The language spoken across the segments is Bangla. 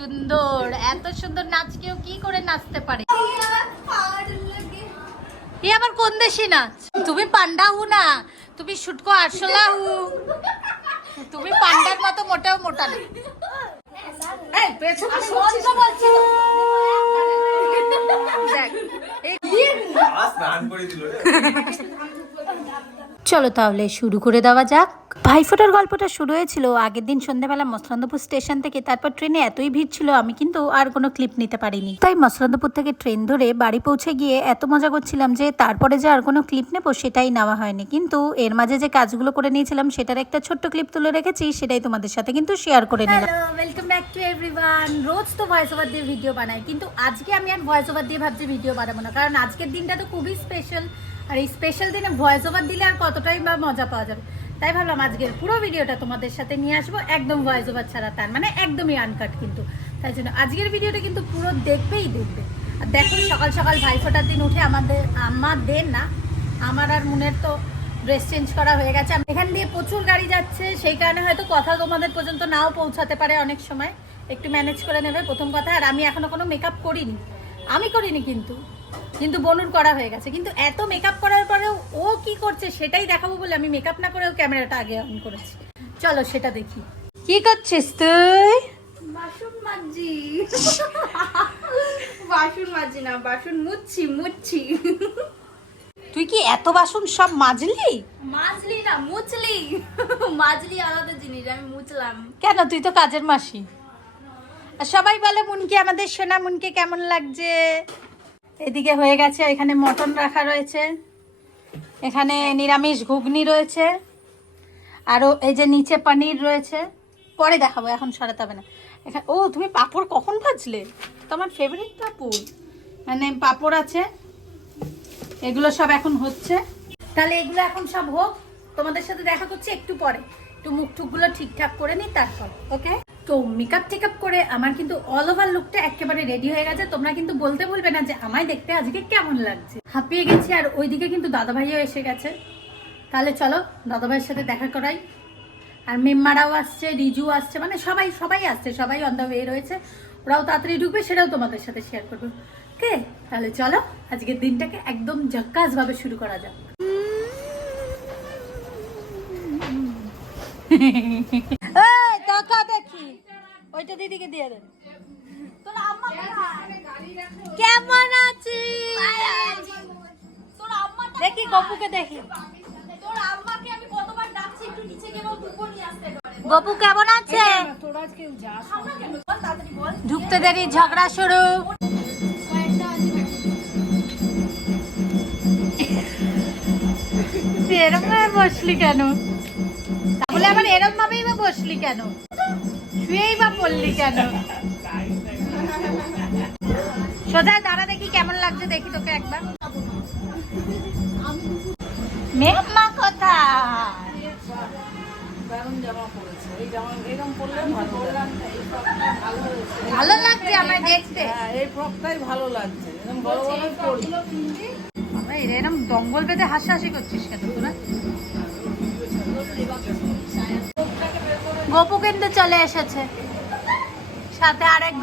সুন্দর, এত সুন্দর নাচ কেউ কি করে নাচতে পারে? এ আবার কোন দেশি নাচ? তুমি পান্ডা হু না, তুমি শুটকো আরশোলা হু। তুমি পান্ডার মতো মোটেও মোটা নেই। চলো তাহলে শুরু করে দেওয়া যাক। ভাইফোঁটার গল্পটা শুরু হয়েছিল আগের দিন সন্ধ্যাবেলা মসলন্দপুর স্টেশন থেকে। তারপর ট্রেনে এতই ভিড় ছিল আমি কিন্তু আর কোনো ক্লিপ নিতে পারিনি। তাই মসলন্দপুর থেকে ট্রেন ধরে বাড়ি পৌঁছে গিয়ে এত মজা করছিলাম যে তারপরে যে আর কোনো ক্লিপ নেবো সেটাই নেওয়া হয়নি। কিন্তু এর মাঝে যে কাজগুলো করে নিয়েছিলাম সেটার একটা ছোট্ট ক্লিপ তুলে রেখেছি, সেটাই তোমাদের সাথে কিন্তু শেয়ার করে নিলাম। Hello, welcome back to everyone. রোজ তো ভয়েস ওভার দিয়ে ভিডিও বানাই, কিন্তু আজকে আমি আর ভয়েস ওভার দিয়ে ভাবছি ভিডিও বানাবো না, কারণ আজকের দিনটা তো খুবই স্পেশাল। আর এই স্পেশাল দিনে ভয়েস ওভার দিলে আর কতটাই বা মজা পাওয়া যাবে। তাই ভাবলাম আজকের পুরো ভিডিওটা তোমাদের সাথে নিয়ে আসবো একদম ভয়েস ওভার ছাড়া, তার মানে একদমই আনকাট কিন্তু। তাই জন্য আজকের ভিডিওটা কিন্তু পুরো দেখবে। আর দেখো সকাল সকাল ভাইফোঁটার দিন উঠে আমাদের না, আমার আর মুনের তো ড্রেস চেঞ্জ করা হয়ে গেছে। এখান দিয়ে প্রচুর গাড়ি যাচ্ছে, সেই কারণে হয়তো কথা তোমাদের পর্যন্ত নাও পৌঁছাতে পারে অনেক সময়, একটু ম্যানেজ করে নেবে প্রথম কথা। আর আমি এখনো কোনো মেকআপ করিনি, কিন্তু বনুর করা হয়ে গেছে। কিন্তু এত মেকআপ করার পরেও ও কি করছে সেটাই দেখাবো বলে আমি মেকআপ না করেও ক্যামেরাটা আগে অন করেছি। চলো সেটা দেখি। কি করছিস তুই? বাসন মাজছি। বাসন মাজছি না, বাসন মুছছি। তুই কি এত বাসন সব মাজলি? মাজলি না, মুছলি। মাজলি আলাদা জিনিস, আমি মুছলাম। কেন, তুই তো কাজের মাসি। আর সবাই বলে মুনকে, আমাদের সোনা মুনকে কেমন লাগছে। এদিকে হয়ে গেছে, এখানে মটন রাখা রয়েছে, এখানে নিরামিষ ঘুগনি রয়েছে, আরও এই যে নিচে পনির রয়েছে, পরে দেখাবো, এখন সরাতে হবে না। এখানে ও তুমি পাঁপড় কখন ভাজলে? তোমার ফেভারিট পাঁপড়, মানে পাঁপড় আছে, এগুলো সব এখন হচ্ছে। তাহলে এগুলো এখন সব হোক, তোমাদের সাথে দেখা করছি একটু পরে। একটু মুখ টুকগুলো ঠিকঠাক করে নিই তারপর, ওকে? তো মেকআপ টেকআপ করে আমার কিন্তু অল ওভার লুকটা একেবারে রেডি হয়ে গেছে। তোমরা কিন্তু বলতে ভুলবে না যে আমায় দেখতে আজকে কেমন লাগছে। হাঁপিয়ে গেছি, আর ওইদিকে কিন্তু দাদাভাইও এসে গেছে। তাহলে চলো দাদাভাইয়ের সাথে দেখা করাই। আর মেম্মারাও আসছে, রিজু আসছে, মানে সবাই আসছে, সবাই অন দ্য ওয়ে রয়েছে। ওরাও তাড়াতাড়ি ঢুকবে, সেটাও তোমাদের সাথে শেয়ার করবো, ওকে? তাহলে চলো আজকের দিনটাকে একদম ঝাক্কাস ভাবে শুরু করা যাক। দেখি ওইটা দিদিকে দিয়ে দেন। কেমন আছিস? দেখি গপুকে দেখি। গপু কেমন আছে? ঢুকতে দেরি ঝগড়া শুরু। এরকম ভাবে বসলি কেন? তাহলে আবার এরকম ভাবেই বা বসলি কেন? শুয়েই বা পড়লি কেন? সোজা দাঁড়া, দেখি কেমন লাগছে, দেখি তোকে একবার। মেম্মা কথা ভালো লাগছে আমায় দেখতে। এই ফ্রকটাই ভালো লাগছে, এরকম দঙ্গল বেঁধে হাসাহাসি করছিস কেন তোরা? গপু কিন্তু চলে এসেছে, সাথে আরেক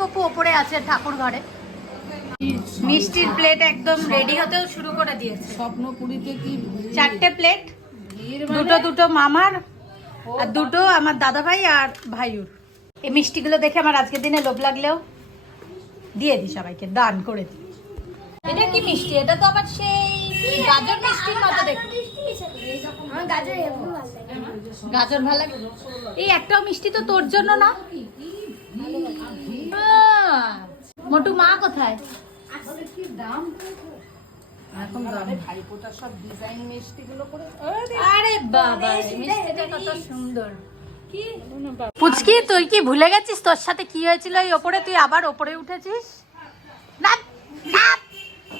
গপু ওপরে আছে ঠাকুর ঘরে। মিষ্টির প্লেট একদম রেডি হতেও শুরু করে দিয়েছে। স্বপ্নপুরীতে কি 4টে প্লেট, দুটো মামার আর দুটো আমার দাদাভাই আর ভাইউর। এই মিষ্টিগুলো দেখে আমার আজকের দিনে লোভ লাগলেও দিয়ে দিই, সবাইকে দান করে দিই। এটা কি মিষ্টি? এটা তো আবার সেই গাজর মিষ্টির মতো দেখতে। গাজর ভালো লাগে। এই একটাও মিষ্টি তো তোর জন্য না? মোটু মা কোথায়? এখন ভাইপোটার সব ডিজাইন মিষ্টিগুলো করে। আরে বাবা, মিষ্টিটা কত সুন্দর। পুচকি, তুই কি ভুলে গেছিস তোর সাথে কি হয়েছিল এই ওপরে? তুই আবার ওপরে উঠেছিস।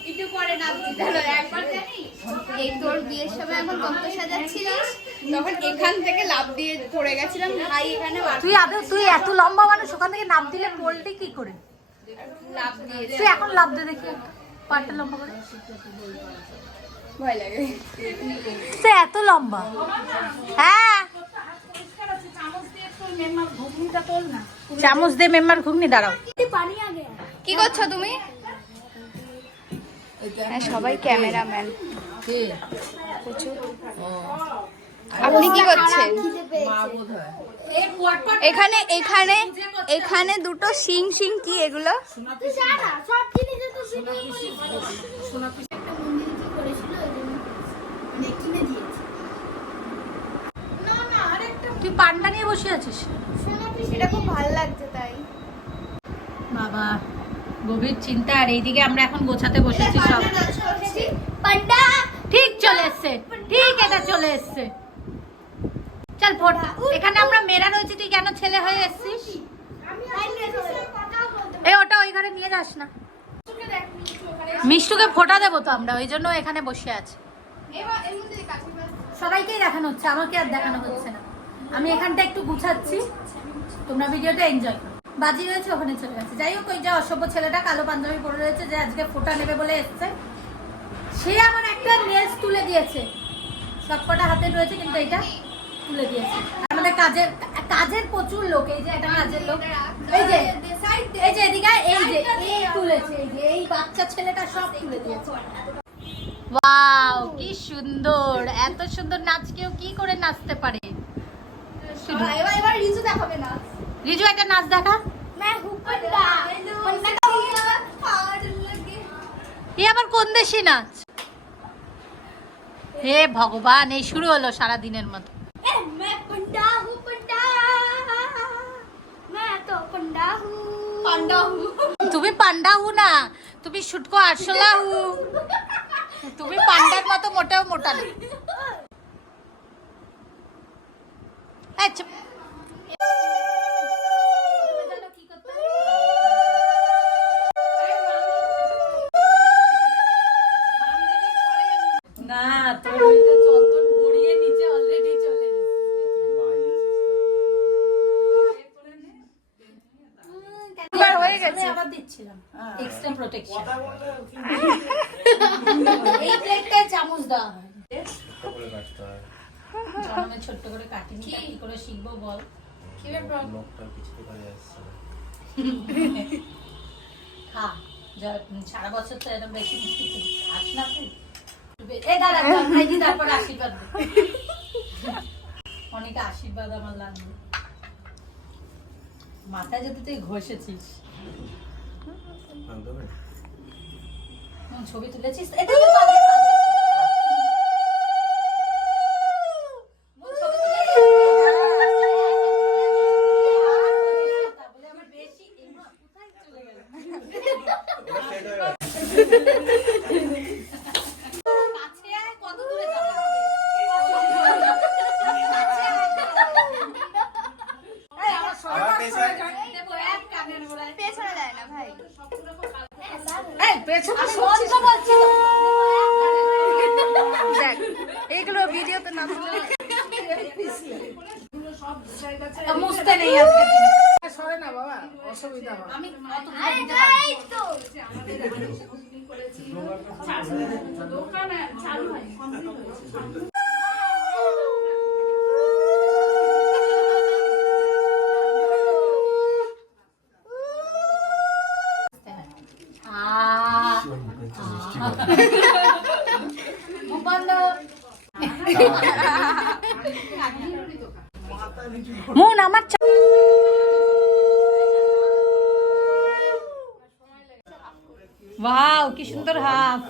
একটু পরে নামছি। একবার জানি এই তোর বিয়ের সময় এখন তত্ত্ব সাজাচ্ছিলিস, তখন এখান থেকে লাফ দিয়ে পড়ে গেছিলাম। ভাই এখানে তুই এত লম্বা মানুষ, ওখান থেকে লাফ দিলে পড়লি কি করে? লাফ দিয়ে তুই এখন লাফ দে দেখি, পাটা লম্বা করে। ভয় লাগে। সে এত লম্বা। হ্যাঁ চামচ দিয়ে মেম্বার ঘুগনি দাঁড়াও। কি করছো তুমি? হ্যাঁ, সবাই ক্যামেরাম্যান। আপনি কি করছেন? এখানে এখানে এখানে দুটো শিং শিং কি এগুলো? তুই পান্ডা নিয়ে বসে আছিস? এটা খুব ভালো লাগছে তাই। বাবা গভীর চিন্তা। আর এইদিকে আমরা এখন গোছাতে বসেছি সব। পান্ডা ঠিক চলে এসছে, ঠিক এটা চলে এসছে। চল ফোট। এখানে আমরা মেয়েরা রয়েছি, তুই কেন ছেলে হয়ে এসছিস? এই ওটা ওই ঘরে নিয়ে যাস না। মিষ্টুকে ফোঁটা দেবো তো আমরা, ওই জন্য এখানে বসে আছি। সবাইকেই দেখানো হচ্ছে, আমাকে আর দেখানো হচ্ছে না। আমি এখানটা একটু গুছাচ্ছি, তোমরা ভিডিওটা এনজয় করো। বাজি রয়েছে, ওখানে চলে গেছে। যাই হোক, ওই যে অসভ্য ছেলেটা কালো পাঞ্জাবি পরে রয়েছে, যে আজকে ফোঁটা নেবে বলে এসছে, সে আমার একটা নেলস তুলে দিয়েছে। সবকটা হাতে রয়েছে, কিন্তু এটা তুলে দিয়েছে। আমাদের কাজের প্রচুর লোক। এই যে একটা কাজের লোক, এই যে এদিকে, এই তুলেছে, এই যে এই বাচ্চা ছেলেটা সব তুলে দিয়েছে। ওয়াও কি সুন্দর! এত সুন্দর নাচ কেউ কি করে নাচতে পারে? এবার রিজু দেখাবে না। রিজু একটা নাচ দেখা। এ আবার কোন দেশি নাচ? হে ভগবান, এই শুরু হলো সারা দিনের মতো। তুমি পান্ডা হু না, তুমি শুটকো আরশোলা হু। তুমি পান্ডার মতো মোটেও মোটা নেই। না তোর ওইটা চন্দন গড়িয়ে নিচে অলরেডি চলে হয়ে গেছে। আবার দিচ্ছিলাম এক্সট্রা প্রোটেকশন। এই প্লেটটায় চামচ দেওয়া হয়। জন্মে ছোট্ট করে কাটিনি, কি করে শিখবো বল? খা, সারা বছর তো এরকম বেশি মিষ্টি খাস না তুই। এই দাঁড়া, তারপর আশীর্বাদ দে। অনেক আশীর্বাদ আমার লাগবে। মাথায় যদি তুই ঘষেছিস, ছবি তুলেছিস, পেছনে দেয় না ভাই। এইগুলো ভিডিওতে না মুছতে নেই আজকে দিনে। সরে না বাবা, অসুবিধা হয়। আমি মন আমার ওয়াও কি সুন্দর হাফ।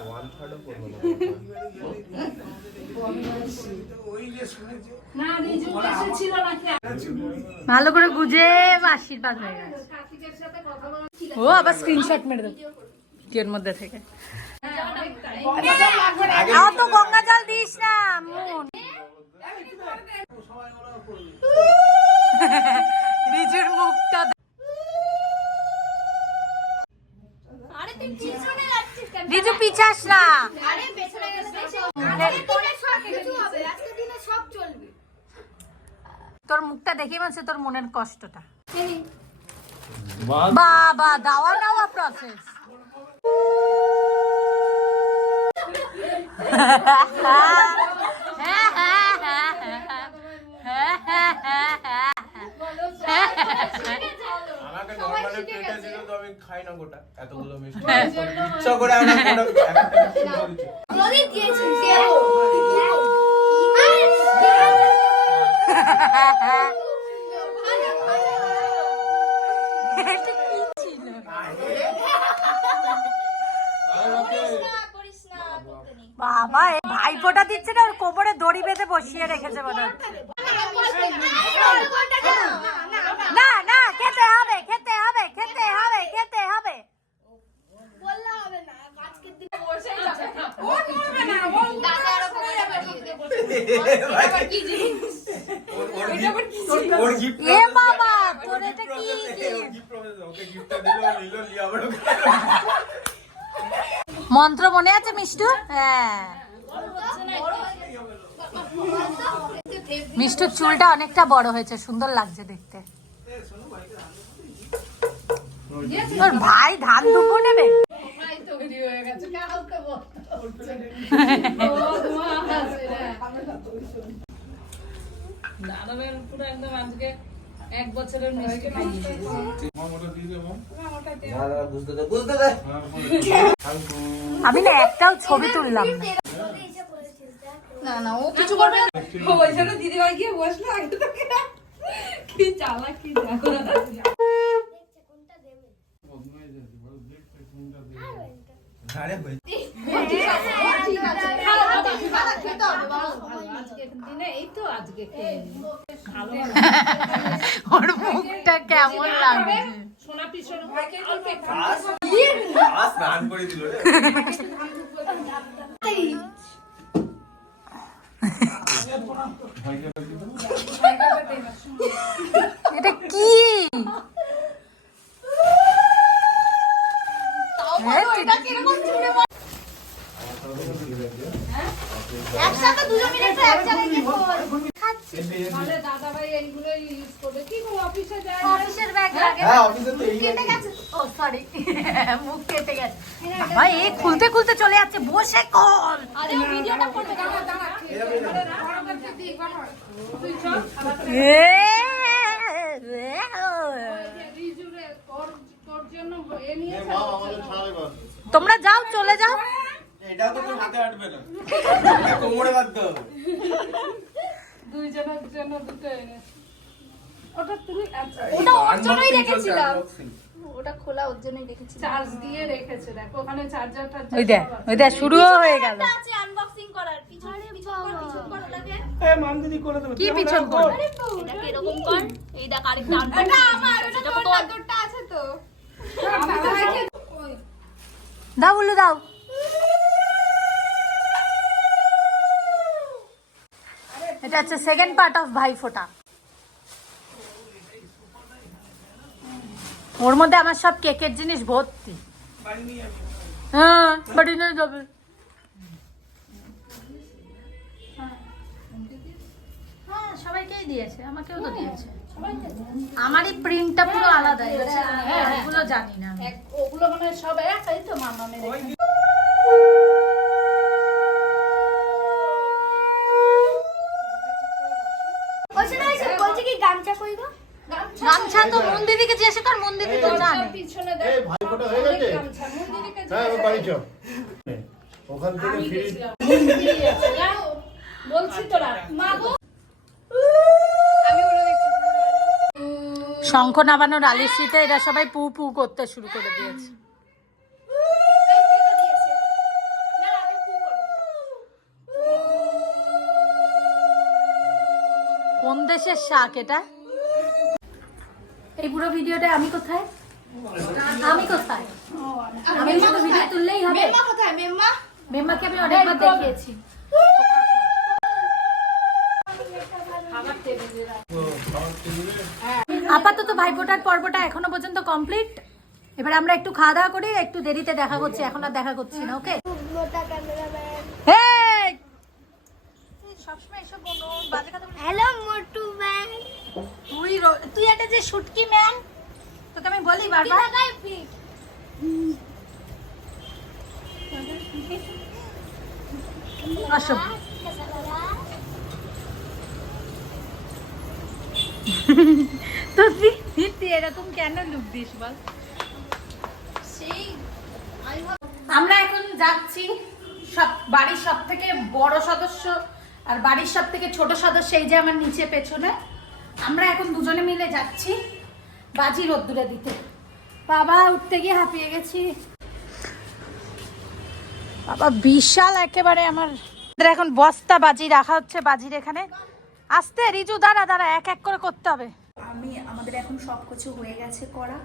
ভালো করে গুজে আশীর্বাদ হয়ে গেছে। ও আবার স্ক্রিনশট মেরে দেব এর মধ্যে থেকে। অত গঙ্গা জল দিস না মন। রিজুর মুখটা রিজু পিছাস না। তোর মুখটা দেখে মনে হচ্ছে তোর মনের কষ্টটা। বাবা দাওয়া নেওয়া প্রসেস। আমাকে সবাই নরমালি শিখে প্লেটে গেছে। দিল তো আমি খাই না গোটা এতগুলো মিষ্টি হ্যাঁ। ইচ্ছা করে আমি গোটা যদি দিয়েছি এটা কি ছিল? বাবা এই ভাইফোঁটা দিচ্ছে না, ওর কোমরে দড়ি বেঁধে বসিয়ে রেখেছে মনে হচ্ছে। না না, খেতে হবে খেতে হবে খেতে হবে খেতে হবে। ওর গিফট এ বাবা, তোর এটা কি gift? ওকে গিফটটা দিল নিল লিয়া বড় মন্ত্র মনে আছে মিষ্টু? হ্যাঁ, মিষ্টুর চুলটা অনেকটা বড় হয়েছে, সুন্দর লাগছে দেখতে। তোর ভাই ধান দুপো নেবে? দানবের পুরো একদম আজকে 1 বছরের মিষ্টি খাইয়েছে। বুঝতে দে আমি না একটাও ছবি তুললাম না। না না, ও কিছু করবে না। ওই জন্য দিদিভাই গিয়ে বসলো আগে থেকে। কি চালাকি দেখো দাদা। আরে ভাই ঠিক আছে, খেতে হবে বলো। আজকে দিনে এই তো আজকে খেয়ে নি। ভালো ওর মুখটা কেমন লাগছে। সোনা পিছন ভাইকে অল্প একটু স্নান করে দিল রে এটা কি? এটা কিরকম চুড়ে বল। একসাথে দুজন মিলে তো এক জায়গায় গিয়ে খাচ্ছি। তাহলে দাদাভাই এইগুলো ইউজ করবে। কি গো অফিসে যায়? অফিসের ব্যাগ লাগে। হ্যাঁ অফিসে তো এই কেটে গেছে। ও সরি, মুখ কেটে গেছে। ভাই এই খুলতে খুলতে চলে যাচ্ছে, বসে কল। আরে ও ভিডিওটা করবে, দাঁড়া দাঁড়া। তুই চল রিজুরে তোর জন্য এ নিয়ে তোমরা যাও, চলে যাও। এটা তো তোর হাতে আটবে না কোমরে বাঁধতে হবে দুইজনের জন্য দুটো এনেছে। ওটা তুই আচ্ছা ওটা ওর জন্যই রেখেছিলাম। ওটা খোলা ওর জন্যই রেখেছিলাম। চার্জ দিয়ে রেখেছে, দেখো ওখানে চার্জার টার্জার ওই দেখ, ওই দেখ, শুরু হয়ে গেল। একটা আছে আনবক্সিং করার। পিছনে পিছন কর ওটাকে। মাম দিদি করে দেবে কি পিছন কর? এটাকে এরকম কর। এই দেখ আরেকটা আনবক্সিং। এটা আমার, ওটা তোরটা আছে তো। দাও বলে দাও। এটা হচ্ছে সেকেন্ড পার্ট অফ ভাইফোঁটা। ওর মধ্যে আমার সব কেকের জিনিস ভর্তি। হ্যাঁ, বাড়ি নিয়ে যাবে। হ্যাঁ, সবাইকেই দিয়েছে, আমাকেও তো দিয়েছে। আমারই প্রিন্টটা পুরো আলাদা, এগুলো জানি না। ওগুলো মানে সব একই তো মামা মেরে ওইটা হইছে বলছে কি গামছা কই গো? গামছা তো মন দিদিকে জিজ্ঞাসা কর, মন দিদি তো জানে। পিছনে এই দেখ ভাইফোঁটা হয়ে গেছে? গামছা মন্দিরিকে হ্যাঁ ও বাড়ি চল ওখান থেকে আমি ফিরে গেছিলাম মন্দিরে আছে যাও বলছি তোরা মা গো আমি ওটা দেখছি। শঙ্খ নামানোর আলিশিতে এরা সবাই পু পু করতে শুরু করে দিয়েছে। এই কেটে দিয়েছে। দাঁড়া আমি কু করব। কোন দেশের শাক এটা? এই পুরো ভিডিওটা আমি কোথায়? আমি কোথায়? আমি শুধু ভিডিও তুললেই হবে? মেম্মা কোথায় মেম্মা? মেম্মাকে আমি অনেকবার দেখিয়েছি। আপাতত ভাইফোঁটার পর্বটা এখনো পর্যন্ত কমপ্লিট। এবার আমরা একটু খাওয়া দাওয়া করি, একটু দেরিতে দেখা করছি, এখন আর দেখা করছি না। ওকে, মোটা ক্যামেরাম্যান। হেই, সবসময় এসব বলো, বাজে কথা বলিস না। হ্যালো মোটু ম্যান। তুই একটা যে শুটকি ম্যান, তোকে আমি বলি বারবার। লাগাই পিক। অসভ্য। তো তুই তুই এরকম কেন লুক দিস বল? সেই আমরা এখন যাচ্ছি সব বাড়ির সব থেকে বড় সদস্য আর বাড়ির সব থেকে ছোট সদস্য এই যে আমার নিচে পেছনে, আমরা এখন দুজনে মিলে যাচ্ছি বাজি রোদ্দুরে দিতে। বাবা উঠতে গিয়ে হাঁপিয়ে গেছি বাবা, বিশাল একেবারে। আমার এখন বস্তা বাজি রাখা হচ্ছে বাজির এখানে। আস্তে রিজু, দাঁড়া দাঁড়া, এক এক করে করতে হবে। আমাদের এখন সব কিছু হয়ে গেছে করা,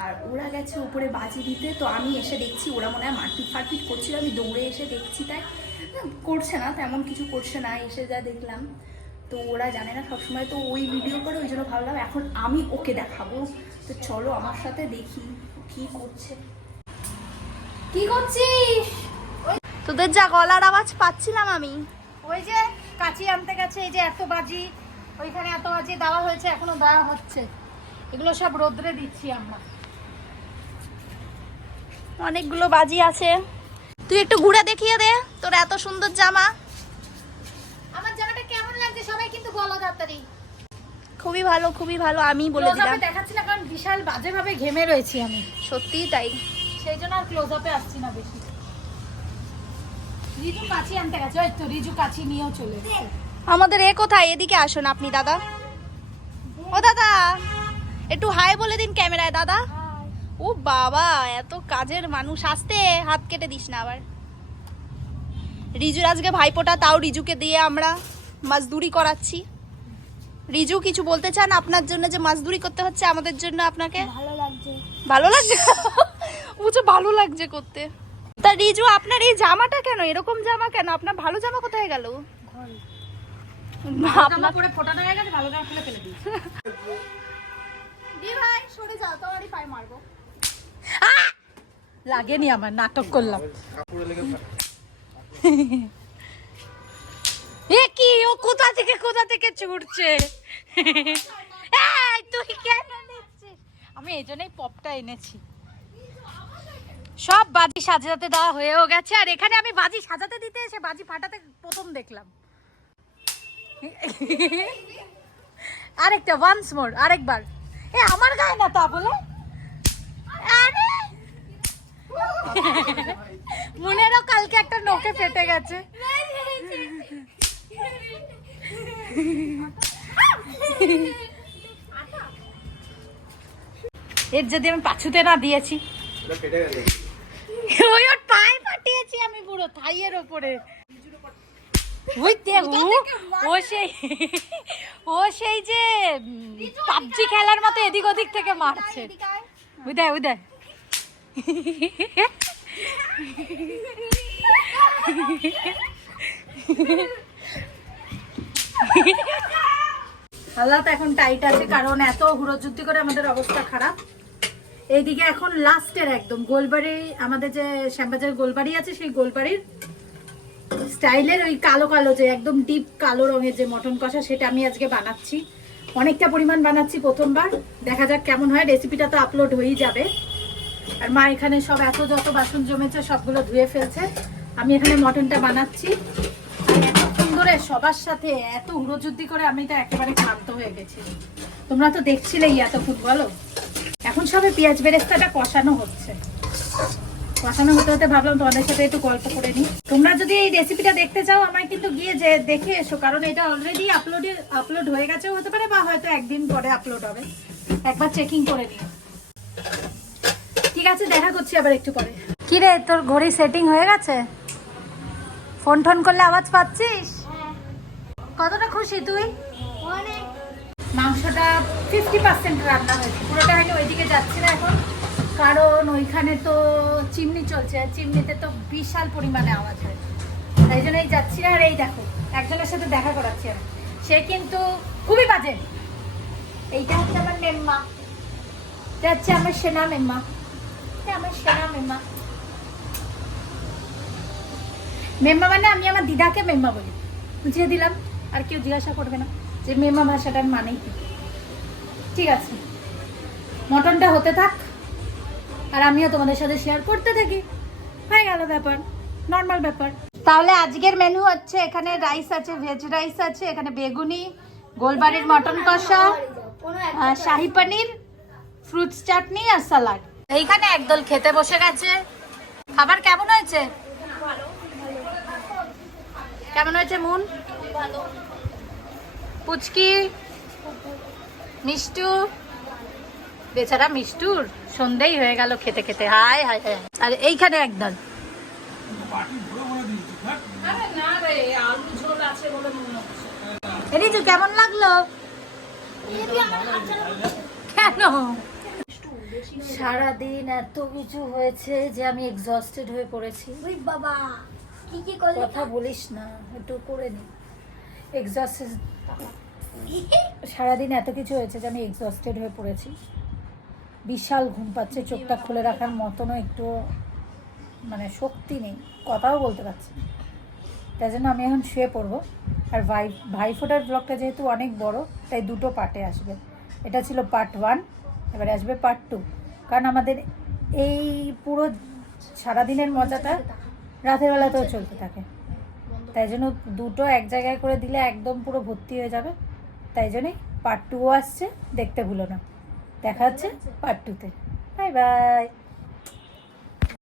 আর ওরা গেছে উপরে বাজি দিতে। তো আমি এসে দেখছি ওরা মনে হয় মারপিট ফারপিট করছিল, আমি দৌড়ে এসে দেখছি তাই করছে না, তেমন কিছু করছে না, এসে যা দেখলাম। তো ওরা জানে না সবসময় তো ওই ভিডিও করে, ওই জন্য ভাবলাম এখন আমি ওকে দেখাবো। তো চলো আমার সাথে দেখি কি করছে। কি করছিস? তোদের যা গলার আওয়াজ পাচ্ছিলাম আমি। ওই যে কাচি আনতে গেছে, এই যে এত বাজি, ওইখানে এত বাজি দেওয়া হয়েছে, এখনো দেওয়া হচ্ছে। এগুলো সব রোদ্রে দিচ্ছি আমরা। অনেকগুলো বাজি আছে, তুই একটু ঘুরে দেখিয়ে দে তোর এত সুন্দর জামা। আমার জামাটা কেমন লাগছে সবাই কিন্তু বলো তাড়াতাড়ি। খুবই ভালো, খুবই ভালো, আমি বলে ক্লোজ দিলাম। আপে দেখাচ্ছি না কারণ বিশাল বাজেভাবে ঘেমে রয়েছি আমি, সত্যিই তাই। সেই জন্য আর ক্লোজ আপে আসছি না বেশি। রিজু কাচি আনতে গেছে, ওই তো রিজু কাচি নিয়েও চলে এসেছে। আমাদের এ কোথায়? এদিকে আসুন আপনি দাদা। ও দাদা, একটু হাই বলে দিন ক্যামেরায়। দাদা, ও বাবা, এত কাজের মানুষ। আসতে, হাত কেটে দিস না আবার। রিজুর আজকে ভাইপোটা, তাও রিজুকে দিয়ে আমরা মাছদুরি করাচ্ছি। রিজু কিছু বলতে চান আপনার জন্য যে মাছদুরি করতে হচ্ছে আমাদের জন্য? আপনাকে ভালো লাগছে? ভালো লাগছে বুঝে ভালো লাগছে করতে। তা রিজু, আপনার এই জামাটা কেন, এরকম জামা কেন? আপনার ভালো জামা কোথায় গেল? জামা পরে ফোটানো হয়ে গেছে, ভালো জামা খুলে ফেলে দিয়েছি। দি ভাই সরে যাও, তোমারই পায়ে মারবো। লাগেনি, আমার নাটক করলাম। এ কি, ও কোথা থেকে ছুটছে? এই তুই কেন নিচ্ছিস? আমি এই জন্যই পপটা এনেছি। সব বাজি সাজাতে দেওয়া হয়েও গেছে, আর এখানে আমি বাজি সাজাতে দিতে এসে বাজি ফাটাতে প্রথম দেখলাম। আরেকটা, ওয়ান্স মোর, আরেকবার। এ আমার গায়ে না তা বলে। আরে মনেরও কালকে একটা নোকে ফেটে গেছে। এর যদি আমি পাছুতে না দিয়েছি, ওই ওর পায়ে ফাটিয়েছি আমি পুরো থাইয়ের ওপরে। ও সেই যে পাবজি খেলার মতো এদিক ওদিক থেকে মারছে। ওই দেখ, ওই দেখ। আল্লাহ তো এখন টাইট আছে, কারণ এত হুড়োযুদ্ধি করে আমাদের অবস্থা খারাপ। এইদিকে এখন লাস্টের একদম গোলবাড়ি, আমাদের যে শ্যামবাজার গোলবাড়ি আছে, সেই গোলবাড়ির স্টাইলের ওই কালো কালো যে একদম ডিপ কালো রঙের যে মটন কষা, সেটা আমি আজকে বানাচ্ছি। অনেকটা পরিমাণ বানাচ্ছি প্রথমবার, দেখা যাক কেমন হয়। রেসিপিটা তো আপলোড হয়েই যাবে। আর মা এখানে সব এত যত বাসন জমেছে সবগুলো ধুয়ে ফেলছে। আমি এখানে মটনটা বানাচ্ছি, আর এতক্ষণ ধরে সবার সাথে এত হুড়োযুদ্ধি করে আমি তো একেবারে ক্লান্ত হয়ে গেছি। তোমরা তো দেখছিলেই এতক্ষণ, বলো। এখন সবে পেঁয়াজ বেরেস্তাটা কষানো হচ্ছে। কষানো হতে হতে ভাবলাম তোমাদের সাথে একটু গল্প করে নিই। তোমরা যদি এই রেসিপিটা দেখতে চাও আমায় কিন্তু গিয়ে যে দেখে এসো, কারণ এটা অলরেডি আপলোড হয়ে গেছেও হতে পারে, বা হয়তো একদিন পরে আপলোড হবে। একবার চেকিং করে নিও। ঠিক আছে, দেখা করছি আবার একটু পরে। কি রে, তোর ঘড়ি সেটিং হয়ে গেছে? ফোন টোন করলে আওয়াজ পাচ্ছিস? কতটা খুশি তুই? মাংসটা 50% রান্না হয়েছে, পুরোটা হয়নি। ওইদিকে যাচ্ছি না এখন, কারণ ওইখানে তো চিমনি চলছে, আর চিমনিতে তো বিশাল পরিমাণে আওয়াজ হয়। তাই জন্যই যাচ্ছি না। আর এই দেখো, একজনের সাথে দেখা করাচ্ছি আমি, সে কিন্তু খুবই বাজে। এইটা হচ্ছে আমার মেম্মা, এটা হচ্ছে আমার সেনা মেম্মা, আমার সেনা মেম্মা। মেম্মা মানে আমি আমার দিদাকে মেম্মা বলি, বুঝিয়ে দিলাম। আর কেউ জিজ্ঞাসা করবে না যে মেম্মা ভাষাটার মানেই কি। ঠিক আছে, মটনটা হতে থাক, আর আমিও তোমাদের সাথে শেয়ার করতে থাকি। হয়ে গেল ব্যাপার, নর্মাল ব্যাপার। তাহলে আজকের মেনু হচ্ছে, এখানে রাইস আছে, ভেজ রাইস আছে, এখানে বেগুনি, গোলবাড়ির মটন কষা, শাহি পনির, ফ্রুটস চাটনি আর স্যালাড। এইখানে একদল খেতে বসে গেছে। খাবার কেমন হয়েছে? কেমন হয়েছে মুন? পুচকি, মিষ্টু, বেচারা মিষ্টুর সন্ধেই হয়ে গেল খেতে খেতে। হায় হায় হায়। আর এইখানে একদল রিজু, কেমন লাগলো? কেন? সারাদিন এত কিছু হয়েছে যে আমি এক্সস্টেড হয়ে পড়েছি। বাবা কি কি করলি? কথা বলিস না, একটু করে নি। এক্সস্টেড, সারাদিন এত কিছু হয়েছে যে আমি এক্সস্টেড হয়ে পড়েছি। বিশাল ঘুম পাচ্ছে, চোখটা খুলে রাখার মতনও একটু মানে শক্তি নেই, কথাও বলতে পারছি না। তাই জন্য আমি এখন শুয়ে পড়বো। আর ভাইফোঁটার ব্লগটা যেহেতু অনেক বড়, তাই দুটো পার্টে আসবে। এটা ছিল পার্ট 1, এবারে আসবে পার্ট 2। কারণ আমাদের এই পুরো সারাদিনের মজাটা রাতের বেলাতেও চলতে থাকে, তাই জন্য দুটো এক জায়গায় করে দিলে একদম পুরো ভর্তি হয়ে যাবে। তাই জন্যই পার্ট 2 আসছে, দেখতে ভুলো না। দেখা হচ্ছে পার্ট 2-তে। Bye bye.